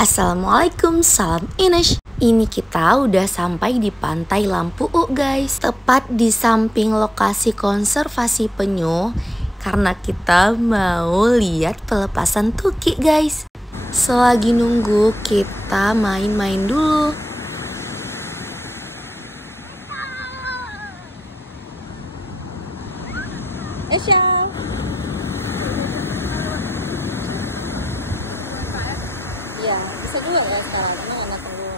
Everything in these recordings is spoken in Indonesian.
Assalamualaikum, salam Ines. Ini kita udah sampai di Pantai Lampu U guys, tepat di samping lokasi konservasi penyu, karena kita mau lihat pelepasan tuki guys. Selagi nunggu kita main-main dulu. Esya. Iya, bisa juga ya sekarang, karena anak dulu.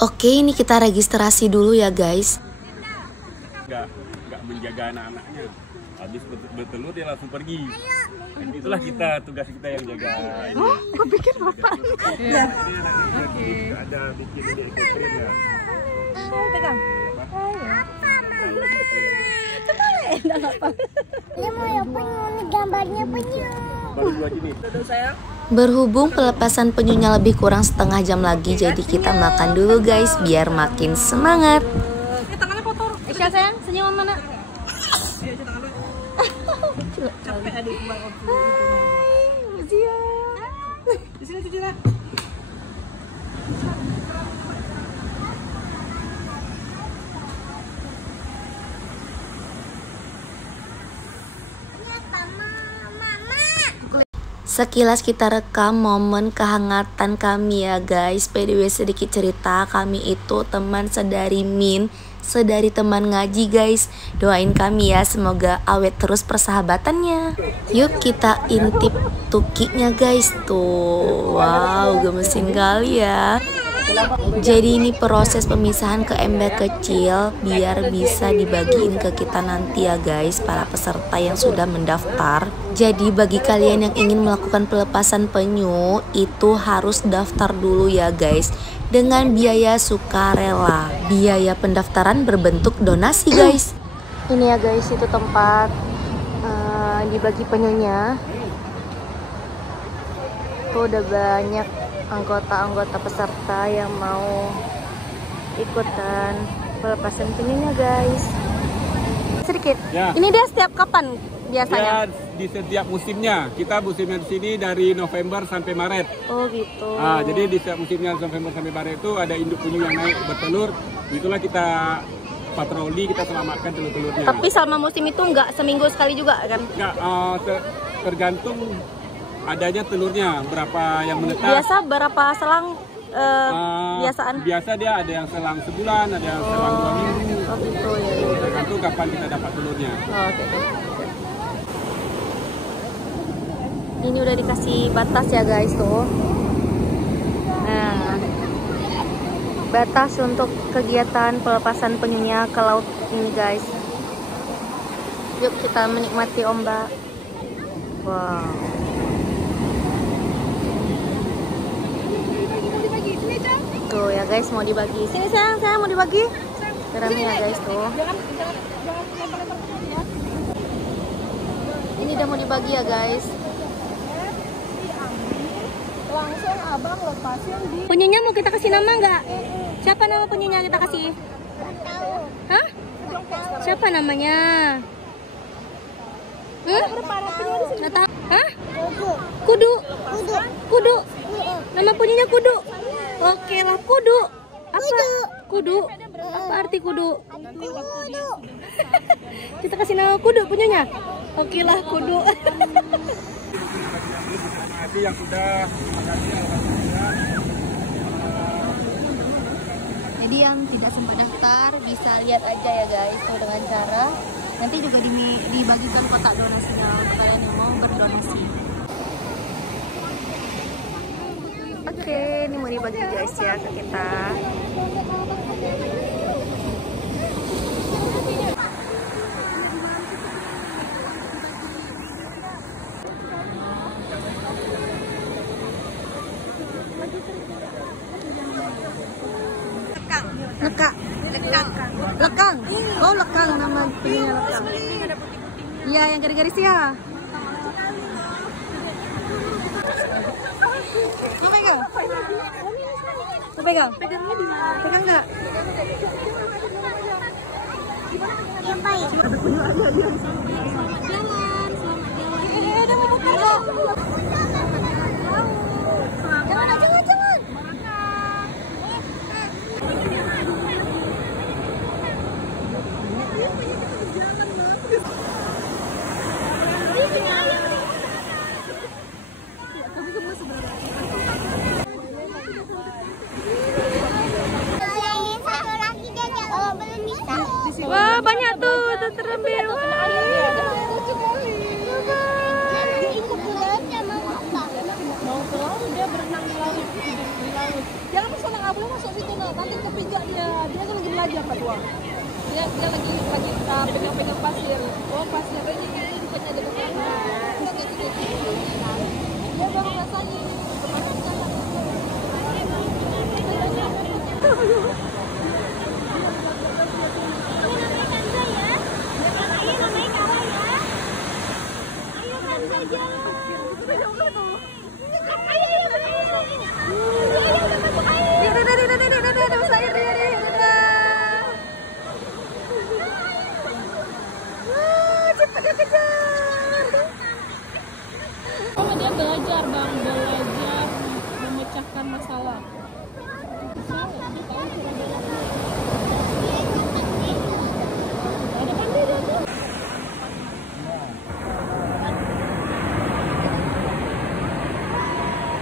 Oke, ini kita registrasi dulu ya guys. Nggak menjaga anak-anaknya. Habis bertelur dia langsung pergi. Dan itulah kita, tugas kita yang jaga. Oh, aku pikir bapak. Ya. Oke. Ada bikin di ekosistem ya. Pegang. Ini mau ya penyu, gambarnya penyu. Baru 2 jenis. Berhubung pelepasan penyunya lebih kurang setengah jam lagi, jadi kita makan dulu guys biar makin semangat. Tangannya kotor. Esya sayang, senyum mana? Capek adik Mbak Oki. Hai, Zia. Di sini cuci lah. Sekilas kita rekam momen kehangatan kami ya guys. PDW sedikit cerita, kami itu teman sedari min, sedari teman ngaji guys. Doain kami ya, semoga awet terus persahabatannya. Yuk kita intip tukinya guys. Tuh, wow, gemesin kali ya. Jadi ini proses pemisahan ke ember kecil biar bisa dibagiin ke kita nanti ya guys, para peserta yang sudah mendaftar. Jadi bagi kalian yang ingin melakukan pelepasan penyu itu harus daftar dulu ya guys, dengan biaya sukarela. Biaya pendaftaran berbentuk donasi guys. Ini ya guys, itu tempat dibagi penyunya. Tuh udah banyak anggota-anggota peserta yang mau ikutan pelepasan penyunya guys. Sedikit. Ya. Ini dia setiap kapan biasanya? Ya, di setiap musimnya. Kita musimnya di sini dari November sampai Maret. Oh gitu. Nah, jadi di setiap musimnya November sampai Maret itu ada induk penyu yang naik bertelur. Itulah kita patroli, kita selamatkan telur-telurnya. Tapi selama musim itu nggak seminggu sekali juga kan? Nggak, tergantung adanya telurnya, berapa yang menetas. Biasa berapa selang biasaan? Biasa dia ada yang selang sebulan, ada yang selang 2 minggu. Oh gitu ya. Tergantung kapan kita dapat telurnya. Oh, oke. Ini udah dikasih batas ya guys tuh. Nah, batas untuk kegiatan pelepasan penyunya ke laut ini guys. Yuk kita menikmati ombak. Wow. Tuh ya guys, mau dibagi. Sini sayang mau dibagi. Garamnya ya guys tuh. Ini udah mau dibagi ya guys. Langsung abang lepasin di. Penyunya mau kita kasih nama nggak? Siapa nama penyunya kita kasih? Hah? Siapa namanya? Nggak tahu. Hah? Kudu. Kudu. Nama penyunya Kudu. Oke lah, Kudu. Apa? Kudu. Apa arti Kudu? Kita kasih nama Kudu punyanya. Oke lah, Kudu. Yang sudah, Jadi yang tidak sempat daftar bisa lihat aja ya guys tuh dengan cara nanti juga dibagikan kotak donasinya untuk kalian yang mau berdonasi. Oke, ini mau dibagi guys ya ke kita. Lekang. Oh, lekang nama penyunya lekang. Iya, yang garis-garis ya. Mau pegang? Mau pegang? Pegangnya di mana? Pegang nggak? Ngapain? Selamat jalan. dia angkat uang. Dia lagi pegang pasir. Oh, pasir ini kayaknya bukannya ada beberapa. Dia baru rasanya kemarin kan. Oh, dia belajar bang, belajar memecahkan masalah. Ada kan dia tuh?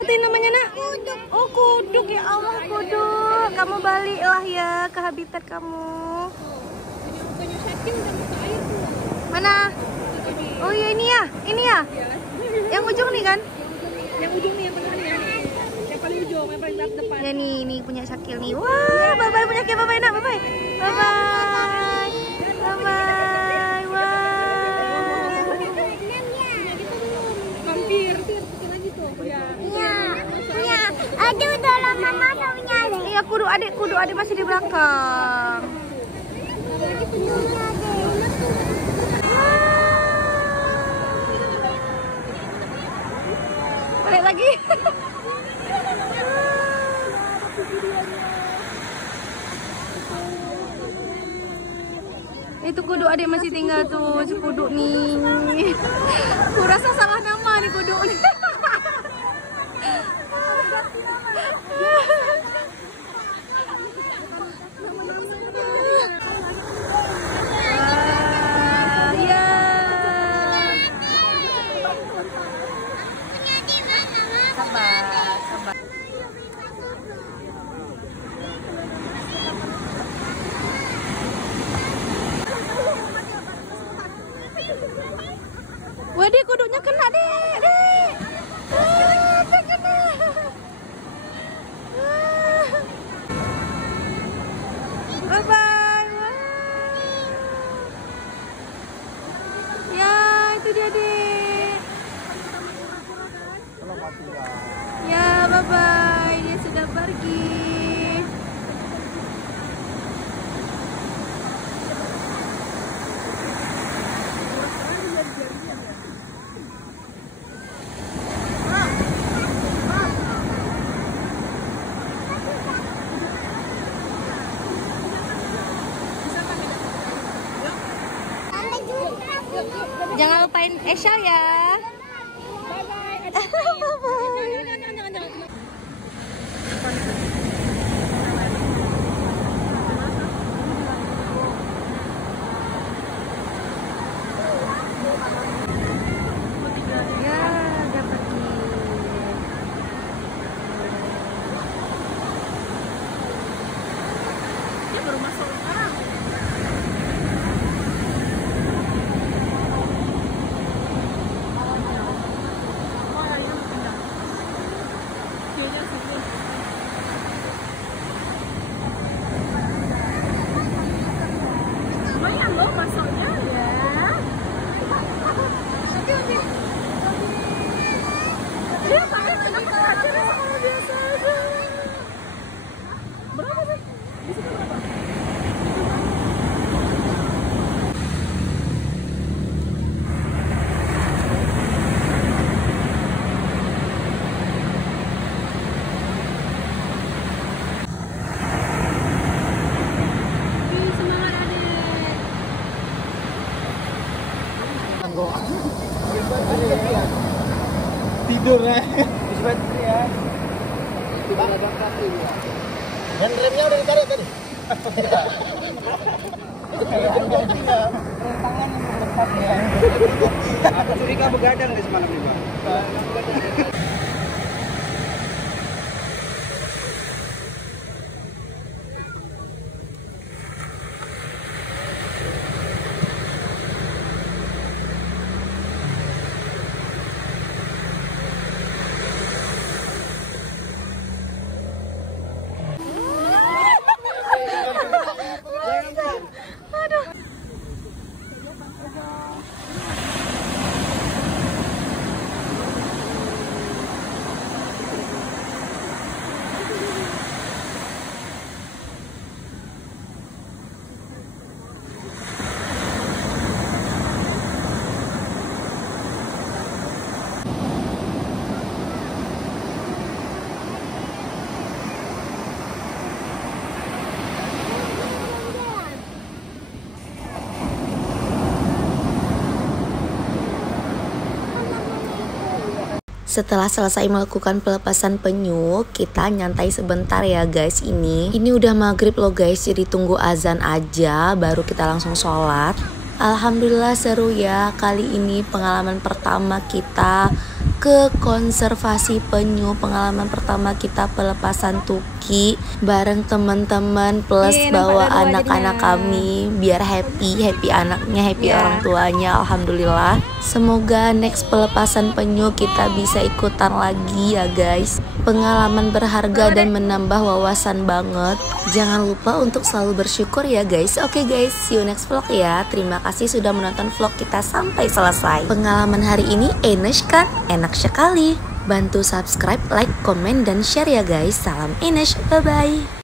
Itu namanya nak? Kuduk. Oh kuduk, ya Allah kuduk. Kamu baliklah ya ke habitat kamu. Ini bukannya Syakil udah muka air tuh. Mana? Oh iya ini ya, ini ya. Yang ujung nih kan? Yang ujung nih, yang tengah nih. Yang paling ujung, yang paling depan. Ya nih punya Syakil nih. Wah, bye bye punya Syakil, bye bye nak, bye bye. Bye bye. Bye bye. Wah. Hampir, kecil lagi tuh. Ya. Punya. Aduh, dalam mama punya adik. Iya kudu adik masih di belakang. Punya adik. Balik lagi. Itu kudu adik masih tinggal tuh, si kudu nih. Aku rasa salah nama nih kudu nih. Waduh, kuduknya kena, Dek. Kena. Bye-bye. Ya, itu dia, Dek. Ya, bye-bye. Dia sudah pergi. Jangan lupain Esha ya. Bye-bye. Ya, udah pergi. Dia baru masuk sekarang. Lumayan loh masuknya ya. Dia pakai kenapa akhirnya sama biasa aja. Berapa sih? Di situ berapa? Semangat adik. Tidur ya. Bateri ya. Dan remnya udah ditarik tadi. Rentangan yang berlepas ya. Aku curiga begadang di semalam nih, Bang. Setelah selesai melakukan pelepasan penyu, kita nyantai sebentar ya guys. Ini udah maghrib loh guys, jadi tunggu azan aja baru kita langsung sholat. Alhamdulillah seru ya, kali ini pengalaman pertama kita ke konservasi penyu, pengalaman pertama kita pelepasan tuki bareng teman-teman plus bawa anak-anak kami biar happy anaknya, happy orang tuanya. Alhamdulillah, semoga next pelepasan penyu kita bisa ikutan lagi ya guys. Pengalaman berharga dan menambah wawasan banget. Jangan lupa untuk selalu bersyukur ya guys. Oke guys, see you next vlog ya. Terima kasih sudah menonton vlog kita sampai selesai. Pengalaman hari ini enak kan? Enak sekali. Bantu subscribe, like, komen, dan share ya guys. Salam Enes, bye-bye.